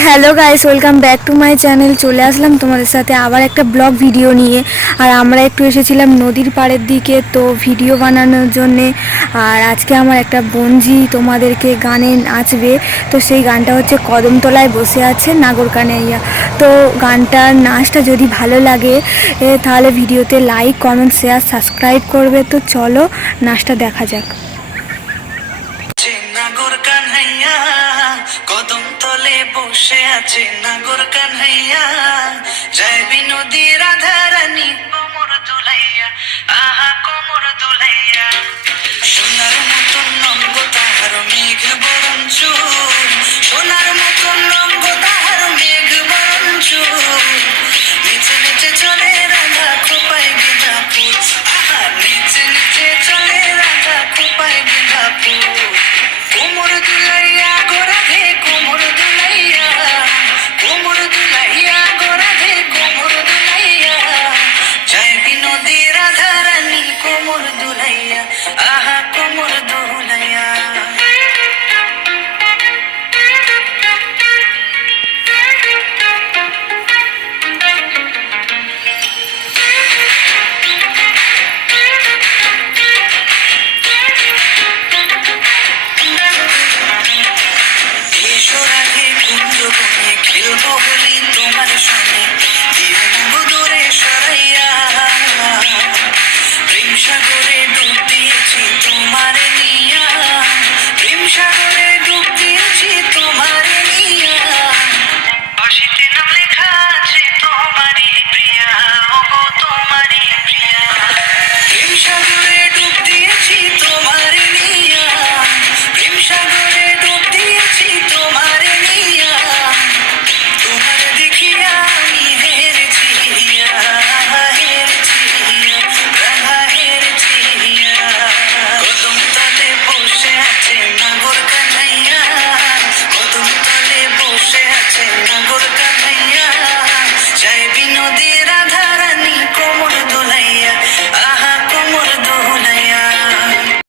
Hello guys, welcome back to my channel. চলে আসলাম তোমাদের সাথে আবার একটা ব্লগ ভিডিও নিয়ে। আর আমরা একটু এসেছিলাম নদীর পাড়ের দিকে তো ভিডিও বানানোর জন্যে। আর আজকে আমার একটা বঞ্জি তোমাদেরকে গানে নাচবে। তো সেই গানটা হচ্ছে কদমতলায় বসে আছে নাগর কানাইয়া। তো গানটার নাচটা যদি ভালো লাগে তাহলে ভিডিওতে লাইক, কমেন্ট, শেয়ার, সাবস্ক্রাইব করবে। তো চলো নাচটা দেখা যাক। নাগর কানহাইয়া কদম তলে বসে আছে নাগর কানহাইয়া জয় বিনোদী রাধা রানী কোমর দুলাইয়া আহা কোমর দুলাইয়া।